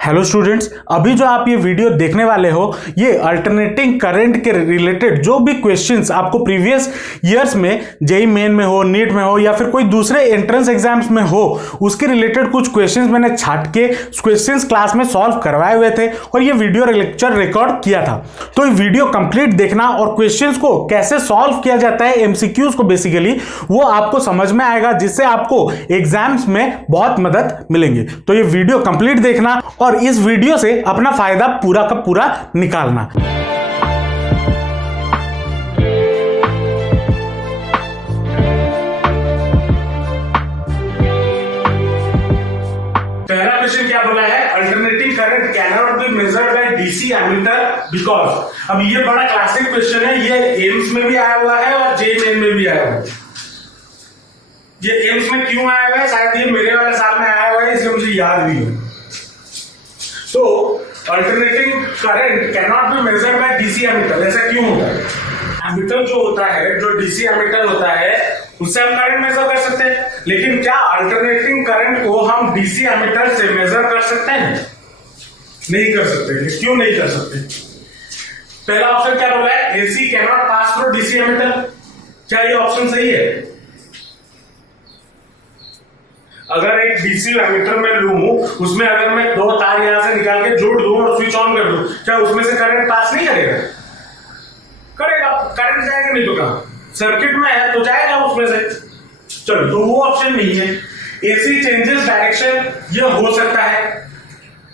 Hello students, अभी जो आप ये वीडियो देखने वाले हो ये अल्टरनेटिंग करंट के रिलेटेड जो भी क्वेश्चंस आपको प्रीवियस ईयर्स में जेईई मेन में हो, नीट में हो या फिर कोई दूसरे एंट्रेंस एग्जाम्स में हो, उसके रिलेटेड कुछ क्वेश्चंस मैंने छाट के क्वेश्चंस क्लास में सॉल्व करवाए हुए थे और ये वीडियो लेक्चर रिकॉर्ड किया था। तो ये वीडियो कंप्लीट देखना और क्वेश्चंस को कैसे सॉल्व किया जाता है, एमसीक्यूज को बेसिकली वो आपको समझ में आएगा, जिससे आपको एग्जाम्स में बहुत मदद मिलेंगे। तो ये वीडियो कंप्लीट देखना और इस वीडियो से अपना फायदा पूरा का पूरा निकालना। पहला क्वेश्चन क्या बोला है, alternating current can not be measured by DC ammeter because. अब ये बड़ा क्लासिक क्वेश्चन है, ये एम्स में भी आया हुआ है और जेईई मेन में भी आया हुआ है। ये एम्स में क्यों आया हुआ है, शायद ये मेरे वाले साल में आया हुआ है, इसलिए मुझे याद भी है। तो alternating current can not be measured by DC ammeter. ऐसा क्यों होता है? एमीटर जो होता है, जो डीसी एमीटर होता है, उससे हम करंट मेजर कर सकते हैं, लेकिन क्या अल्टरनेटिंग करंट को हम डीसी एमीटर से मेजर कर सकते हैं? नहीं कर सकते। क्यों नहीं कर सकते? पहला ऑप्शन क्या बोला है, AC can not pass through DC ammeter. क्या ये ऑप्शन सही है? अगर एक डीसी एमीटर में लूं, उसमें अगर मैं दो तार यहां से निकाल के जोड़ दूं और स्विच ऑन कर दूं, क्या उसमें से करंट पास नहीं करेगा? करेगा। करंट जाएगा नहीं तो कहां? सर्किट में है तो जाएगा उसमें से। चलो, तो वो ऑप्शन नहीं है। एसी चेंजेस डायरेक्शन, ये हो सकता है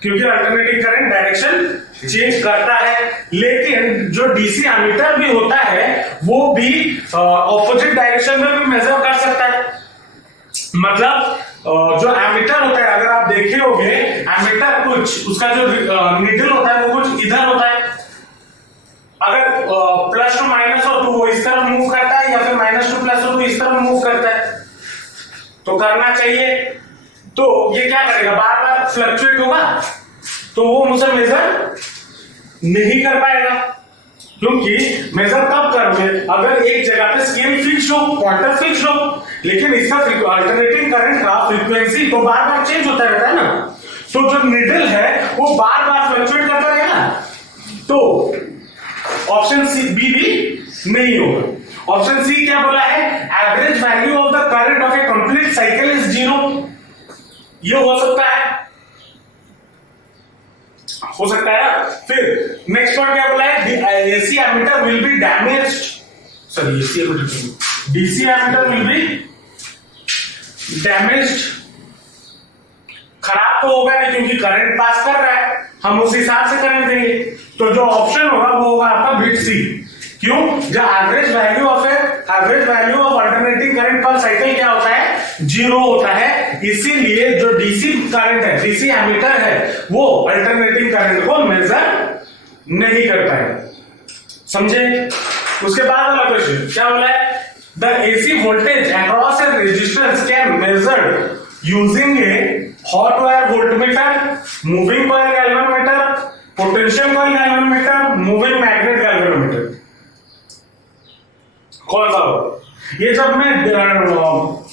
क्योंकि अल्टरनेटिंग करंट डायरेक्शन चेंज करता है, लेकिन जो डीसी एमीटर भी होता है वो भी ऑपोजिट डायरेक्शन में भी मेजर कर सकता है। मतलब जो एमीटर होता है, अगर आप देखे होंगे, एमीटर कुछ उसका जो निडल होता है वो कुछ इधर होता है। अगर प्लस टू माइनस हो तो वो इस तरफ मूव करता है, या फिर माइनस टू प्लस हो तो इस तरफ मूव करता है। तो करना चाहिए, तो ये क्या करेगा, बार बार फ्लक्चुएट होगा, तो वो मुझे मेजर नहीं कर पाएगा। क्योंकि मेजर तब करोगे अगर एक जगह पे स्केल फिक्स हो, क्वार्टर फिक्स हो, लेकिन इसका अल्टरनेटिंग करंट का फ्रीक्वेंसी तो बार बार चेंज होता रहता है ना, तो जो निडल है वो बार बार फ्लक्चुएट करता रहेगा। तो ऑप्शन सी बी भी नहीं होगा। ऑप्शन सी क्या बोला है, average value of the current of A complete cycle is 0। ये हो सकता है, हो सकता है। फिर नेक्स्ट पॉइंट क्या बोला है, AC ammeter will be damaged, sorry AC ammeter, DC ammeter will be damaged. खराब तो होगा नहीं क्योंकि करंट पास कर रहा है, हम उस हिसाब से करंट देंगे। तो जो ऑप्शन होगा वो होगा आपका बिट सी। क्यों? जो average value of alternating current पर साइकिल क्या होता है, 0 होता है। इसीलिए जो डीसी करंट है, डीसी एमीटर है, वो अल्टरनेटिंग करंट को मेजर नहीं कर पाएगा। समझे? उसके बाद वाला क्वेश्चन क्या बोला है, the AC voltage across A resistance can measured using A hot wire voltmeter, moving coil galvanometer, potential coil galvanometer, moving magnet galvanometer. कौन सा हो? ये जब मैं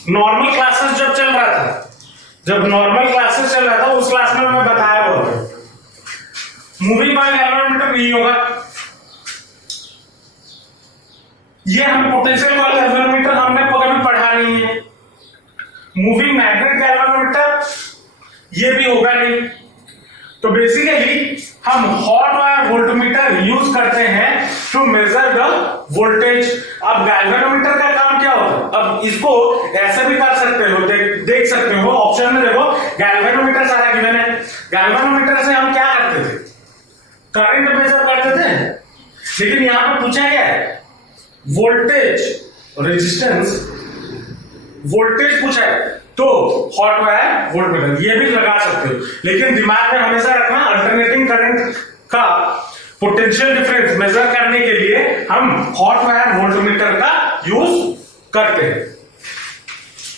नॉर्मल क्लासेस जब चल रहा था, उस क्लास में मैं बताया हुआ था मूविंग कॉइल गैल्वेनोमीटर नहीं होगा। ये हम पोटेंशियल कॉइल गैल्वेनोमीटर हमने कभी पढ़ा नहीं है। मूविंग मैग्नेट गैल्वेनोमीटर ये भी होगा नहीं। तो बेसिकली हम हॉट वायर वोल्टमीटर यूज करते हैं टू मेजर द वोल्टेज। अब गैल्वेनोमीटर का काम क्या होता है, अब इसको ऐसे भी कर सकते हो, देख सकते हो ऑप्शन में, देखो गैल्वेनोमीटर सारा गिवन है। गैल्वेनोमीटर से हम क्या करते थे, करंट मेजर करते थे, लेकिन यहां पर पूछा क्या है, वोल्टेज, रेजिस्टेंस, वोल्टेज पूछा है। तो हॉट वायर वोल्टमीटर ये भी लगा सकते हो, लेकिन दिमाग में हमेशा रखना अल्टरनेटिंग करंट का पोटेंशियल डिफरेंस मेजर करने के लिए हम हॉट वायर वोल्टमीटर का यूज करते हैं।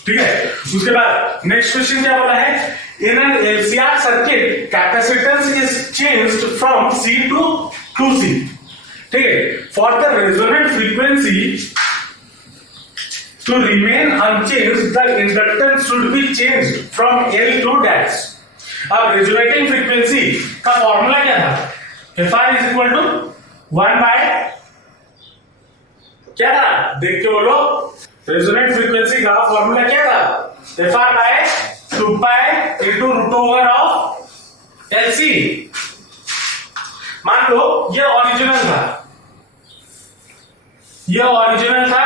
ठीक है? उसके बाद नेक्स्ट क्वेश्चन क्या बोला है, in an LCR circuit capacitance is changed from C to 2C। ठीक है? For the resonant frequency to remain unchanged, the inductance should be changed from L to dash. अब रेजोनेटिंग फ्रीक्वेंसी का formula क्या था? FR is equal to 1 by क्या था? देख के बोलो। रेजोनेंट फ्रीक्वेंसी का फॉर्मूला क्या था? FR by 2 pi into root over of LC। मान लो ये ओरिजिनल था, ये ओरिजिनल था,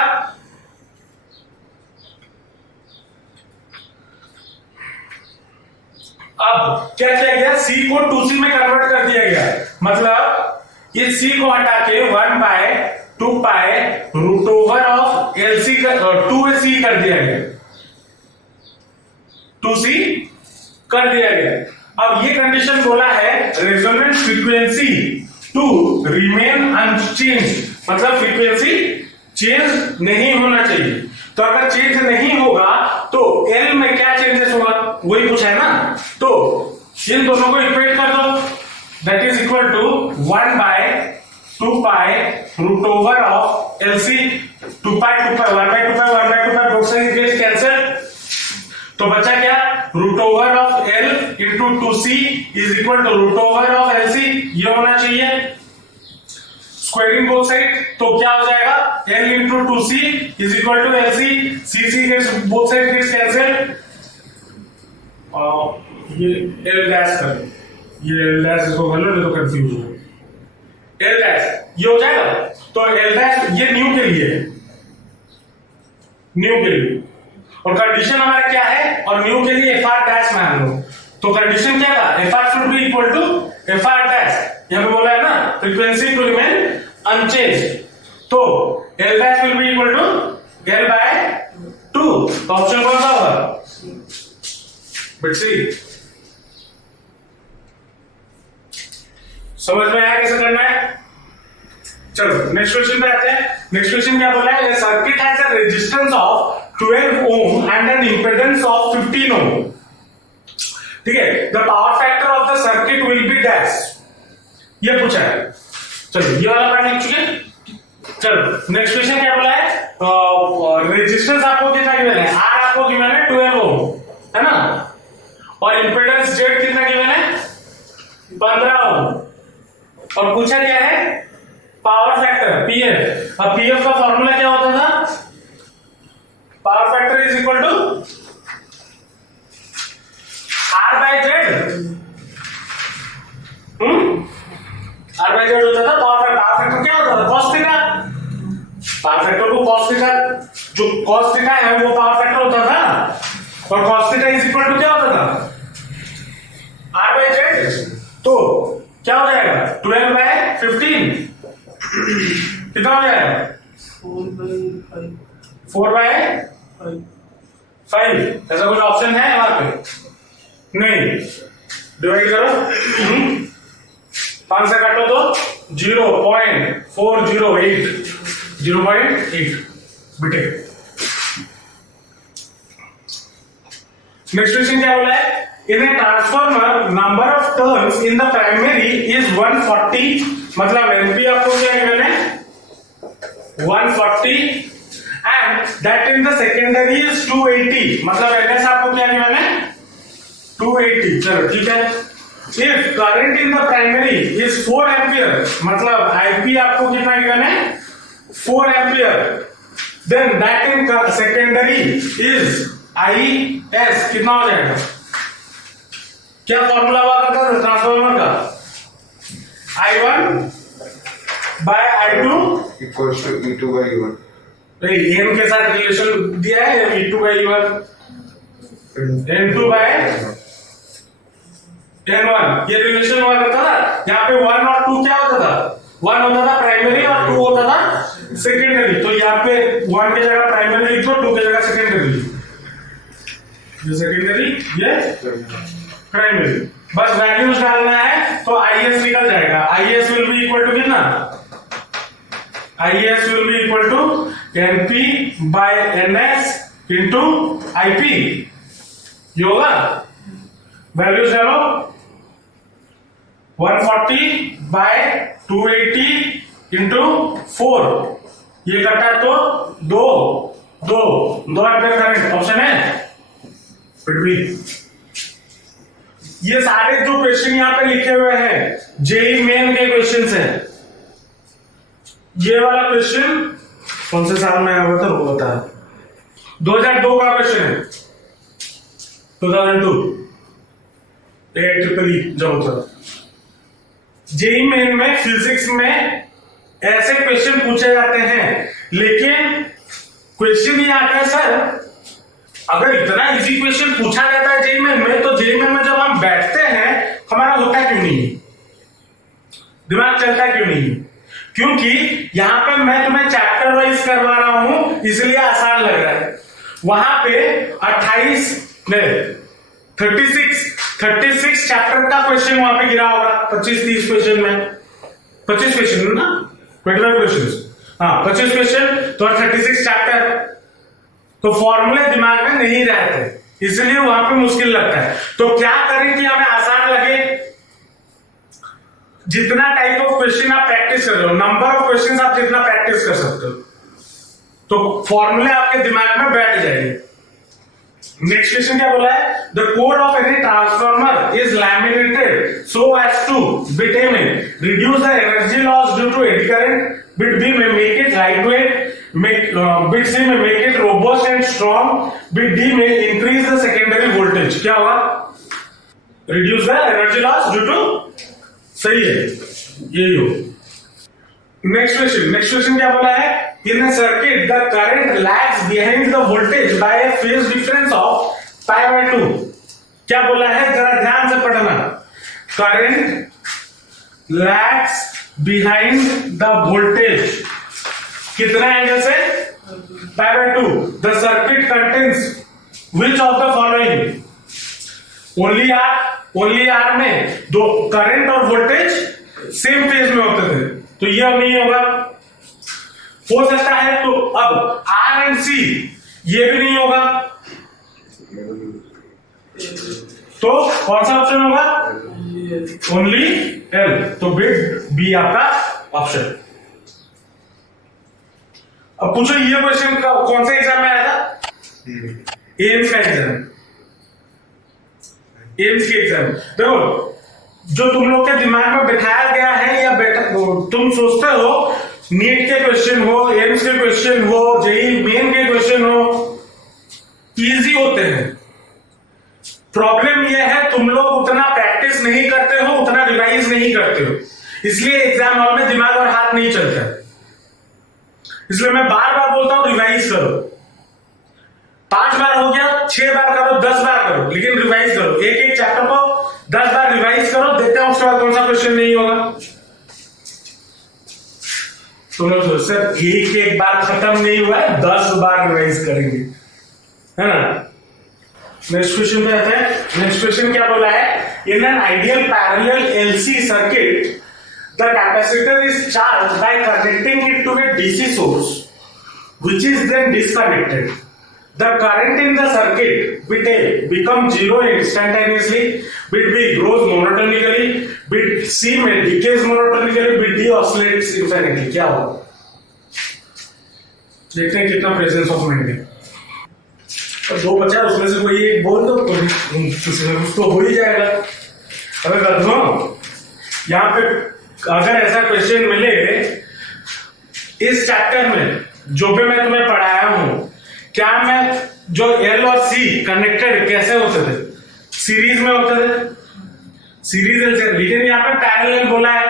अब क्या किया गया? C को 2C में कन्वर्ट कर दिया गया। मतलब इस C को हटा के 1 by 2 pi root over of LC 2C कर दिया गया, 2C कर दिया गया। अब ये कंडीशन बोला है resonant frequency to remain unchange, मतलब फ्रीक्वेंसी चेंज नहीं होना चाहिए। तो अगर चेंज नहीं होगा तो L में क्या चेंजेस होगा, वही पूछा है ना। तो इन दोनों को इक्वेट कर दो, that is equal to 1 by 2 pi root over of LC 2 pi 1 by 2 pi both side gets cancel. तो बचा क्या? Root over of L into 2C is equal to root over of LC, ये होना चाहिए। Squaring both side, तो क्या हो जाएगा? L into 2C is equal to LC, CC gets both side gets cancel. ये L डैश कर, ये L डैश इसको कर लो, नहीं तो कंफ्यूज हो। L डैश ये हो जाएगा। तो L डैश ये न्यू के लिए, न्यू के लिए, और कंडीशन हमारा क्या है? और न्यू के लिए FR डैश मान लो। तो कंडीशन क्या था? FR should be equal to FR dash, यहां पे बोला है ना फ्रीक्वेंसी टू रिमेन अनचेंज। तो L dash will be equal to L by 2। तो ऑप्शन कौन सा होगा? Bit C. समझ में आया कैसे करना है? चलो नेक्स्ट क्वेश्चन पे आते हैं। नेक्स्ट क्वेश्चन क्या बोला है? Circuit has a resistance of 12 ohm and an impedance of 15 ohm. ठीक है, the power factor of the circuit will be dash, ये पूछा है। चलो ये वाला पार्ट लिख चुके। चलो नेक्स्ट क्वेश्चन क्या बोला है? रेजिस्टेंस आपको कितना गिवन है? R आपको गिवन है 12 ओम, है ना, और इंपेडेंस Z कितना गिवन है? 15 ओम। और पूछा क्या है? Power factor PF। अब PF का फॉर्मूला क्या होता था? Power factor is equal to R by Z। R by Z होता था पावर फैक्टर। क्या होता था? cos theta. पावर फैक्टर को cos थीटा, जो cos थीटा है वो पावर फैक्टर होता था, और cos theta is equal to क्या होता था? R by Z। तो क्या हो जाएगा? 12 बाय 15 कितना हो जाएगा? 4 बाय 5। ऐसा कुछ ऑप्शन है वहां पे? नहीं। डिवाइड करो, 5 से काटो तो 0.408, 0.8 बेटे। नेक्स्ट क्वेश्चन क्या बोला है? In a transformer, number of turns in the primary is 140, मतलब NP आपको क्या गिवन है? 140, and that in the secondary is 280, मतलब NS आपको क्या गिवन है? 280। चलो ठीक है। If current in the primary is 4 ampere, मतलब IP आपको कितना गिवन है? 4 ampere, then that in secondary is IS कितना हो जाएगा? क्या फॉर्मूला हुआ करता था ट्रांसफार्मर का? I1 by I2 equals to E2 by E1। N के साथ रिलेशन दिया है, E2 by E1, N2 bye N1, ये रिलेशन हुआ करता था। यहाँ पे 1 और 2 क्या होता था? 1 होता था प्राइमरी और 2 होता था सेकेंडरी। तो यहाँ पे 1 की जगह प्राइमरी लिख दो, 2 की जगह सेकेंडरी। ये सेकेंडरी, ये प्राइमरी। बस वैल्यूज डालना है तो IS निकल जाएगा। IS will be equal to कितना? IS will be equal to NP by NS into IP। ये होगा, वैल्यूज डालो, 140 बाय 280 इंटू 4, ये कटा तो 2 एम्पीयर करंट। ऑप्शन है फिर भी ये सारे जो क्वेश्चन यहाँ पे लिखे हुए हैं जेई मेन के क्वेश्चन हैं। ये वाला क्वेश्चन कौन से साल में आया हुआ था वो बता। 2002 का क्वेश्चन है, 2002 AIEEE जब होता था। जेई मेन में फिजिक्स में ऐसे क्वेश्चन पूछे जाते हैं, लेकिन क्वेश्चन ये आता है सर अगर इतना इजी क्वेश्चन पूछा जाता है जेई मेन में, तो जेई मेन में जब हम बैठते हैं हमारा होता क्यों नहीं है, दिमाग चलता क्यों नहीं है? क्योंकि यहां पे मैं तुम्हें चैप्टर वाइज करवा रहा हूं इसलिए आसान लग रहा है। वहां पे 36 चैप्टर का क्वेश्चन वहां पे गिरा होगा, 25-30 क्वेश्चन में, 25 क्वेश्चन ना, 25 क्वेश्चन, हाँ 25 क्वेश्चन तो 36 चैप्टर, तो फॉर्मूले दिमाग में नहीं रहते इसलिए वहां पे मुश्किल लगता है। तो क्या करें कि हमें आसान लगे? जितना टाइप ऑफ क्वेश्चन आप प्रैक्टिस कर रहे हो, नंबर ऑफ क्वेश्चन आप जितना प्रैक्टिस कर सकते हो, तो फॉर्मूले आपके दिमाग में बैठ जाएंगे। नेक्स्ट क्वेश्चन क्या बोला है? The core of any transformer is laminated so as to bit A में reduce the energy loss due to eddy current, bit B में make it light weight, bit C में make it robust and strong, bit D में increase the secondary voltage. क्या होगा? Reduce the energy loss due to, सही है यही हो। Next question क्या बोला है? In a circuit the current lags behind the voltage by a phase difference of π/2। क्या बोला है जरा ध्यान से पढ़ना। Current lags behind the voltage कितना एंगल से? π/2। The circuit contains which of the following? Only R में दो करंट और वोल्टेज सेम फेज में होते थे, तो ये अब नहीं होगा। हो सकता है तो अब आर एंड सी ये भी नहीं होगा, तो कौन सा ऑप्शन होगा? ओनली एल, तो बिट बी आपका ऑप्शन। अब पूछो ये क्वेश्चन कौन से एग्जाम में आया था? एम्स का एग्जाम, एम्स के एग्जाम। देखो जो तुम लोग के दिमाग में बिठाया गया है या तुम सोचते हो नीट के क्वेश्चन हो, एम्स के क्वेश्चन हो, जेई मेन के क्वेश्चन हो, इजी होते हैं। प्रॉब्लम यह है तुम लोग उतना प्रैक्टिस नहीं करते हो, उतना रिवाइज नहीं करते हो, इसलिए एग्जाम हॉल में दिमाग और हाथ नहीं चलता। इसलिए मैं बार बार बोलता हूं रिवाइज करो। 5 बार हो गया, 6 बार करो, 10 बार करो, लेकिन रिवाइज करो। एक चैप्टर को 10 बार रिवाइज करो, देखते हैं उसके बाद कौन सा क्वेश्चन नहीं होगा। तुम लोग सोच सर एक बार खत्म नहीं हुआ है, 10 बार रिवाइज करेंगे, है ना। नेक्स्ट क्वेश्चन पे आते हैं। नेक्स्ट क्वेश्चन क्या बोला है? In an ideal parallel LC circuit the capacitor is charge by connecting it to a DC source which is then disconnected. The current in the circuit bit A becomes 0 instantaneously, bit B grows monotonically, bit C में decays monotonically, bit D oscillates infinitely। क्या होगा? देखते हैं कितना presence of mind है। और 2 बचा उसमें से कोई एक बोल दो तो कुछ तो हो ही जाएगा। अगर गधो यहाँ पे अगर ऐसा क्वेश्चन मिले इस चैप्टर में जो भी मैं तुम्हें पढ़ाया हूं, क्या मैं जो एल और सी कनेक्टेड कैसे होते थे? सीरीज में होते थे, सीरीज एल से, लेकिन यहाँ पे पैरेलल बोला है।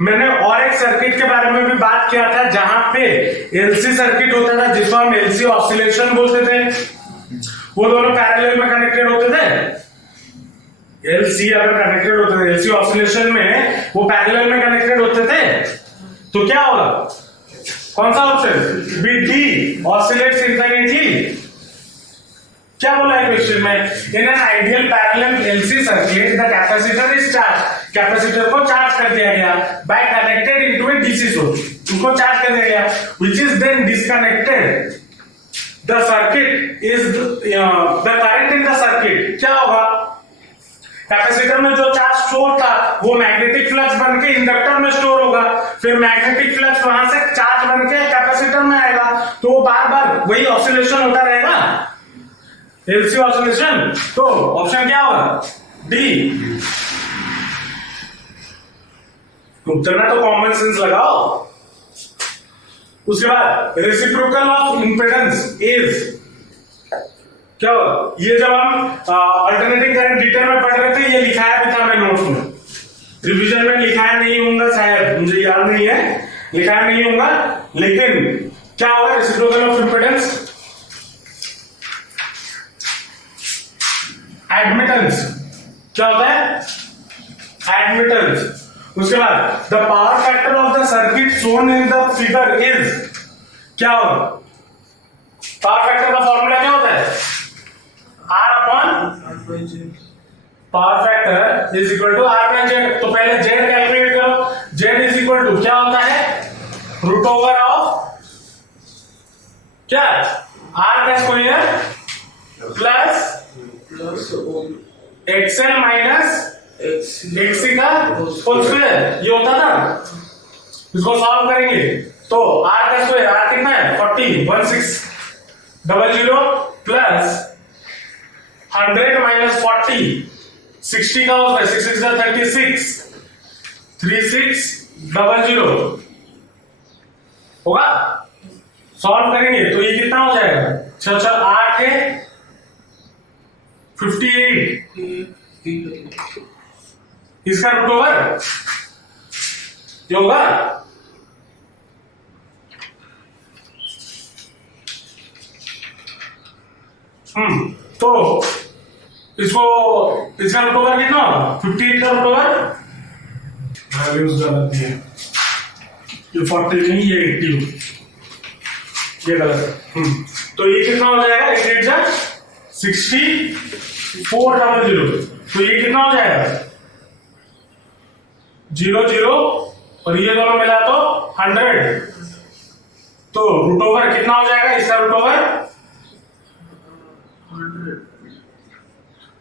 मैंने और एक सर्किट के बारे में भी बात किया था जहां पे एलसी सर्किट होता था जिसको हम एलसी ऑसिलेशन बोलते थे, वो दोनों पैरेलल में कनेक्टेड होते थे। एलसी अगर कनेक्टेड होते थे, एलसी ऑसिलेशन में वो पैरेलल में कनेक्टेड होते थे, तो क्या होगा? कौन सा option? B D oscillates infinitely. क्या बोला है क्वेश्चन में? In an ideal parallel LC circuit the capacitor is charge, capacitor को चार्ज कर दिया गया by connected into a DC source, उसको चार्ज कर दिया गया which is then disconnected. The circuit is the current in the circuit क्या होगा? कैपेसिटर में जो चार्ज स्टोर था वो मैग्नेटिक फ्लक्स बन के इंडक्टर में स्टोर होगा, फिर मैग्नेटिक फ्लक्स वहां से चार्ज बन के कैपेसिटर में आएगा, तो वो बार बार वही ऑसिलेशन होता रहेगा, एलसी ऑसिलेशन। तो ऑप्शन क्या होगा? डी। उतना तो कॉमन सेंस लगाओ। उसके बाद रेसिप्रोकल ऑफ इंपेडेंस इज क्या होगा? ये जब हम अल्टरनेटिंग करंट डिटेल में पढ़ रहे थे, ये लिखाया भी था मैं नोट्स में, रिवीजन में लिखाया नहीं होगा शायद, मुझे याद नहीं है, लिखाया नहीं होगा, लेकिन क्या होगा रेसिप्रोकल ऑफ इंपेडेंस? एडमिटेंस। क्या होता है? एडमिटेंस। उसके बाद the power factor of the circuit shown in the figure is क्या होगा? पावर फैक्टर का फॉर्मूला क्या होता है? R upon power factor is equal to R by Z। तो पहले Z कैलकुलेट करो। Z इज इक्वल टू क्या होता है? रूट ओवर ऑफ क्या? R का square plus XL minus XC का होल स्क्वायर, ये होता था। इसको सॉल्व करेंगे तो R का स्क्वायर, R कितना है? 40, 1600 प्लस 100 माइनस 40, 60 का होता है, 6 6 36, 3600 होगा। सॉल्व करेंगे तो ये कितना हो जाएगा? 6 6 8 है 58, इसका रूट ओवर ये होगा तो इसको इसका रूट ओवर कितना होगा? 58 का रूट ओवर वैल्यूज गलत है, ये 40 नहीं, ये 80, ये गलत है। तो ये कितना हो जाएगा? 88 जा 6400, तो ये कितना हो जाएगा? 0 0 और ये दोनों मिला तो 100, तो रूट ओवर कितना हो जाएगा? इसका रूट ओवर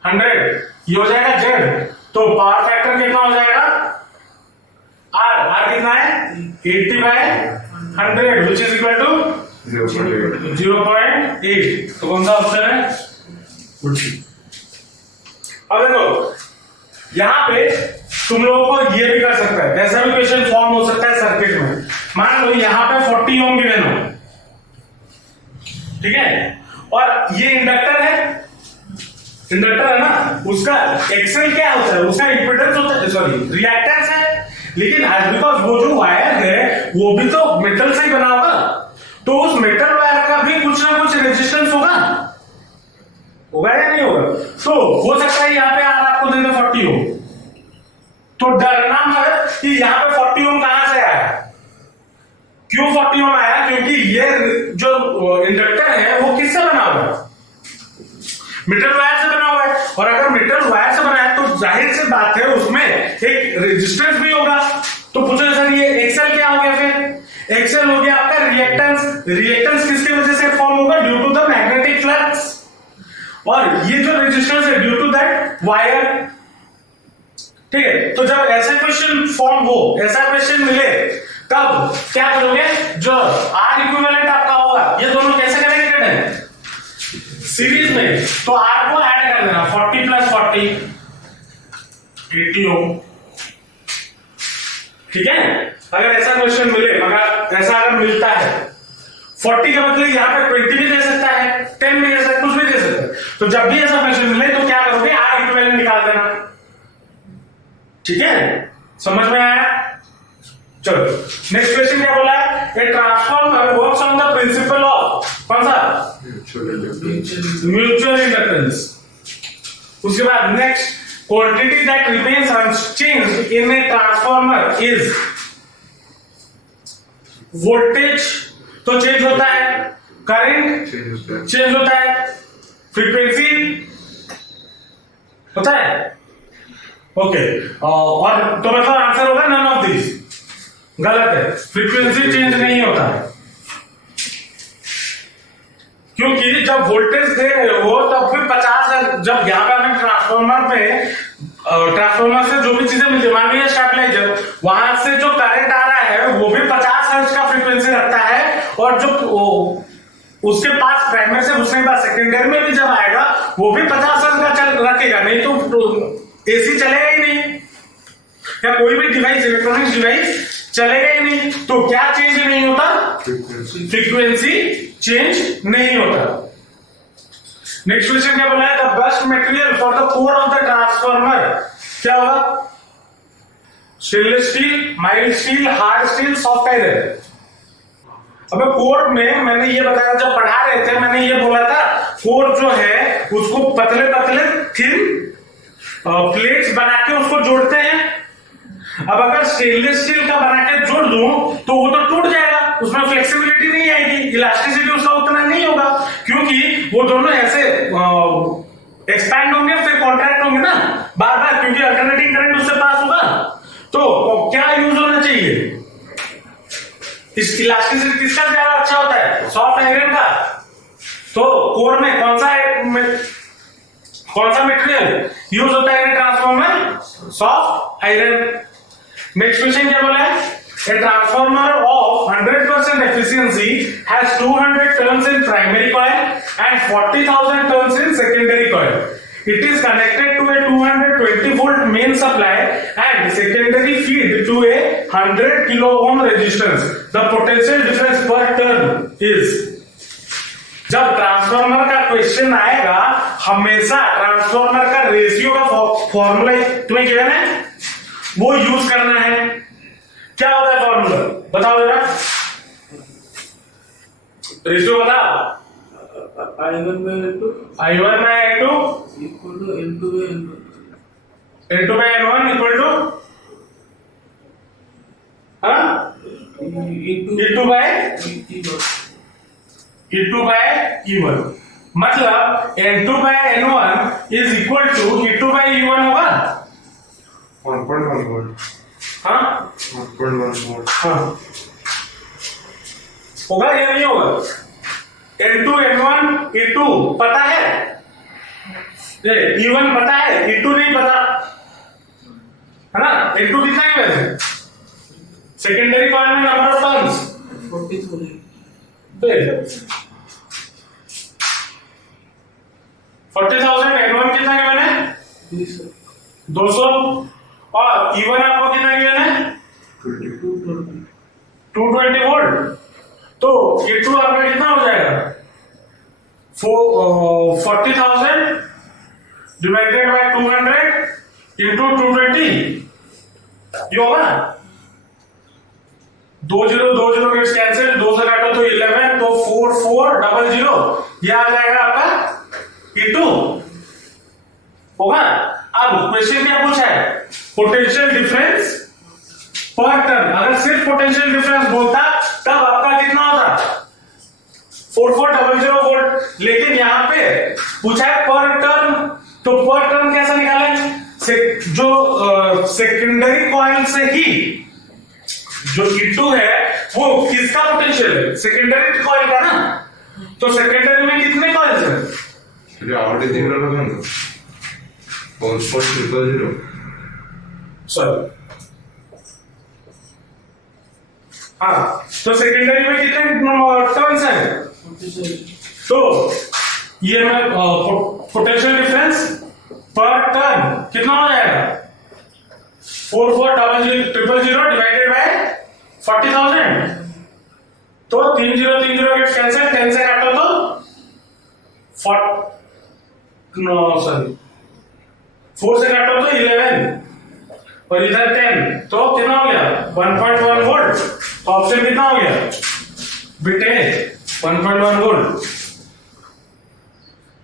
100, ये हो जाएगा Z। तो पावर फैक्टर कितना हो जाएगा? R कितना है? 80 by 100 which is equal to 0.8। तो कौन सा ऑप्शन है? अब देखो यहां पे तुम लोगों को ये भी कर सकता है, ऐसा भी क्वेश्चन फॉर्म हो सकता है सर्किट में। मान लो यहां पे 40 ओम गिवन हो, ठीक है, और ये इंडक्टर है ना, उसका एक्सेल क्या होता है? उसका इंपेडेंस होता है, सॉरी रिएक्टेंस है, लेकिन बिकॉज वो जो वायर है वो भी तो मेटल से ही बना होगा, तो उस मेटल वायर का भी कुछ ना कुछ रेजिस्टेंस होगा या नहीं होगा? तो हो सकता है यहाँ पे आर आपको दे दे 40 ओम, तो डरना मत कि यहाँ पे 40 ओम कहां से आया। क्यों 40 ओम आया? क्योंकि ये जो इंडक्टर है वो किससे बना हुआ है? मेटल वायर से बना हुआ है, और अगर मेटल वायर से बना है तो जाहिर सी बात है उसमें एक रेजिस्टेंस भी होगा। तो पूछो सर ये एक्सेल क्या हो गया? फिर एक्सेल हो गया आपका रिएक्टेंस। रिएक्टेंस किसकी वजह से फॉर्म होगा? Due to the magnetic flux, और ये जो रेजिस्टेंस है ड्यू टू दैट वायर, ठीक है। तो जब ऐसा क्वेश्चन फॉर्म हो, ऐसा क्वेश्चन मिले, तब क्या करोगे? जो आर इक्विवेलेंट आपका होगा, ये दोनों कैसे कनेक्टेड है? सीरीज में, तो आर को ऐड कर देना, 40 प्लस 40 80 ओम, ठीक है। अगर ऐसा क्वेश्चन मिले, अगर ऐसा अगर मिलता है 40 का मतलब यहाँ पे 20 भी दे सकता है, 10 भी दे सकता है, कुछ भी दे सकता है। तो जब भी ऐसा क्वेश्चन मिले तो क्या करोगे? आर इक्विवेलेंट निकाल देना, ठीक है। समझ में आया? चलो नेक्स्ट क्वेश्चन क्या बोला है? A transformer works on the principle of कौन सा? Mutual inductance. उसके बाद next, quantity that remains unchanged in a transformer is voltage, तो चेंज होता है, करंट चेंज होता है, फ्रीक्वेंसी होता है, ओके, और तो मतलब आंसर होगा नन ऑफ दिस। गलत है, फ्रीक्वेंसी चेंज नहीं होता है, क्योंकि जब वोल्टेज दे रहे हो तब फिर 50, जब यहाँ पे हमें ट्रांसफॉर्मर से जो भी चीजें मिलती है, मान लीजिए स्टेबलाइजर, वहां से जो करंट आ रहा है वो भी 50 हर्ट्ज का फ्रीक्वेंसी रखता है, और जो उसके पास प्राइमरी से उसके पास सेकेंडरी में भी जब आएगा वो भी 50 हर्ट्ज का चल रखेगा, नहीं तो एसी चलेगा ही नहीं, या कोई भी डिवाइस, इलेक्ट्रॉनिक्स डिवाइस चलेगा ही नहीं। तो क्या चेंज नहीं होता? फ्रीक्वेंसी चेंज नहीं होता। नेक्स्ट क्वेश्चन क्या बोला है? The best material for the core of the transformer क्या होगा? Stainless steel, mild steel, hard steel, soft iron. अबे कोर में मैंने ये बताया, जब पढ़ा रहे थे मैंने ये बोला था, कोर जो है उसको पतले पतले थिन प्लेट्स बना के उसको जोड़ते हैं। अब अगर स्टेनलेस स्टील का बना के जोड़ दूं तो वो तो टूट जाएगा, उसमें फ्लेक्सिबिलिटी नहीं आएगी, इलास्टिसिटी उसका उतना नहीं होगा, क्योंकि वो दोनों ऐसे एक्सपैंड होंगे फिर कॉन्ट्रैक्ट होंगे ना बार बार, क्योंकि अल्टरनेटिंग करंट उससे पास होगा। तो क्या यूज होना चाहिए? इस इलास्टिसिटी किसका ज्यादा अच्छा होता है? सॉफ्ट आयरन का। तो कोर में कौन सा मटेरियल यूज होता है transformer? Soft iron. Next question क्या बोला है? A transformer of 100% efficiency has 200 turns in primary coil and 40,000 turns in secondary coil. It is connected to a 220 volt main supply and secondary feed to a 100 kilo ohm resistance. The potential difference per turn is. जब transformer का question आएगा हमेशा transformer का ratio का formula तुम्हें given है, वो use करना है। क्या होता है फॉर्मूला? बताओ जरा, रेशियो बताओ। I1 by N2 equal to N2 by N1. N2 by N1 equal to E2 by E1। मतलब N2 by N1 is equal to E2 by E1 होगा। 1.1 volt. हाँ 1.1 volt. हाँ होगा या नहीं होगा? N2 N1 E2 पता है, E1 पता है, E2 नहीं पता है ना। N2 कितना है वैसे? सेकेंडरी कॉइल में नंबर ऑफ टर्न्स 40,000. 40,000। N1 कितना गिवन है? 200। और E1 आपको कितना गिवन है? 220 वोल्ट। तो E2 आपका कितना हो जाएगा? 40,000 डिवाइडेड बाय 200 इंटू 220, ये होगा। 20 गेट्स कैंसिल, 2 से काटो तो 11, तो 4400, ये आ जाएगा आपका E2 होगा। अब क्वेश्चन क्या पूछा है? पोटेंशियल डिफरेंस पर टर्न। अगर सिर्फ पोटेंशियल डिफरेंस बोलता तब आपका कितना होता? 4400 वोल्ट। लेकिन यहां पे पूछा है पर टर्न, तो पर टर्न कैसा निकालें? जो सेकेंडरी कॉइल से ही जो E2 है वो किसका पोटेंशियल है? सेकेंडरी कॉइल का ना। तो सेकेंडरी में कितने कॉइल्स हैं? आवडे तीन लगा ना 1.000. सॉरी, हाँ, तो सेकेंडरी में कितने टर्न्स हैं? तो ये मैं पोटेंशियल डिफरेंस पर टर्न कितना हो जाएगा? 440000 डिवाइडेड बाय 40,000। तो 3030 गेट्स कैंसिल, 10 से काटो तो 4 से काटो तो 11 और इधर 10, तो कितना हो गया? 1.1 वोल्ट। तो ऑप्शन कितना हो गया बेटे? 1.1 वोल्ट।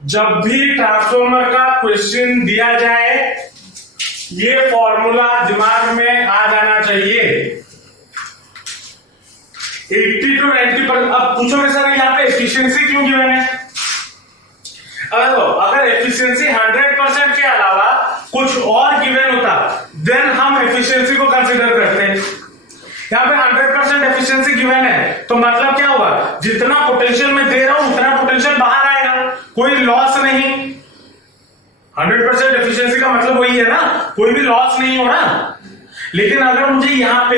जब भी ट्रांसफॉर्मर का क्वेश्चन दिया जाए ये फॉर्मूला दिमाग में आ जाना चाहिए। 80 to 90%। अब पूछोगे सर यहाँ पे एफिशिएंसी क्यों गिवन है? अगर एफिशिएंसी 100% के अलावा कुछ और गिवन होता देन हम एफिशिएंसी को कंसीडर करते हैं। यहाँ पे 100% एफिशिएंसी गिवन है तो मतलब क्या हुआ? जितना पोटेंशियल में दे रहा हूं उतना पोटेंशियल बाहर आएगा, कोई लॉस नहीं। 100% एफिशिएंसी का मतलब वही है ना, कोई भी लॉस नहीं हो रहा। लेकिन अगर मुझे यहाँ पे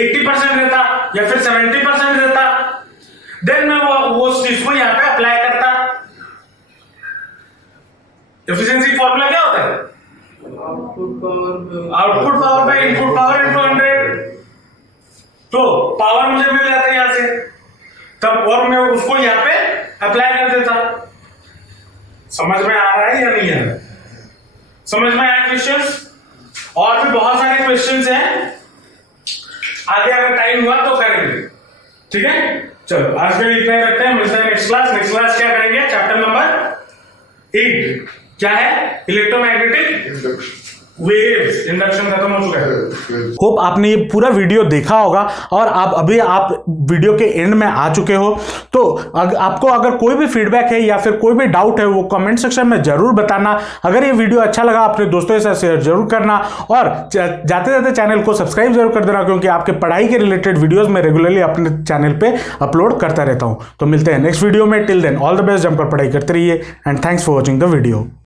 80% रहता या फिर 70% रहता देन मैं वो चीज को यहाँ पे अप्लाई करता। एफिशिएंसी फॉर्मूला क्या होता है? आउटपुट पावर में output power by input power into 100, तो पावर मुझे मिल जाता है यहां से, तब और मैं उसको यहां पे अप्लाई कर देता। समझ में आ रहा है या नहीं आ रहा? समझ में आया क्वेश्चंस? और भी बहुत सारे क्वेश्चंस हैं, आगे अगर टाइम हुआ तो करेंगे, ठीक है। चलो आज के लिए इतना ही रखते हैं, मिलते हैं नेक्स्ट क्लास। नेक्स्ट क्लास क्या करेंगे? चैप्टर नंबर 8 क्या है? Electromagnetic waves. इंडक्शन खत्म हो चुका है। होप आपने ये पूरा वीडियो देखा होगा और आप वीडियो के एंड में आ चुके हो। तो आपको अगर कोई भी फीडबैक है या फिर कोई भी डाउट है वो कमेंट सेक्शन में जरूर बताना। अगर ये वीडियो अच्छा लगा अपने दोस्तों के साथ शेयर जरूर करना और जाते जाते चैनल को सब्सक्राइब जरूर कर देना, क्योंकि आपके पढ़ाई के रिलेटेड वीडियोज मैं रेगुलरली अपने चैनल पे अपलोड करता रहता हूँ। तो मिलते हैं नेक्स्ट वीडियो में। Till then all the best, जमकर पढ़ाई करते रहिए and thanks for watching the video.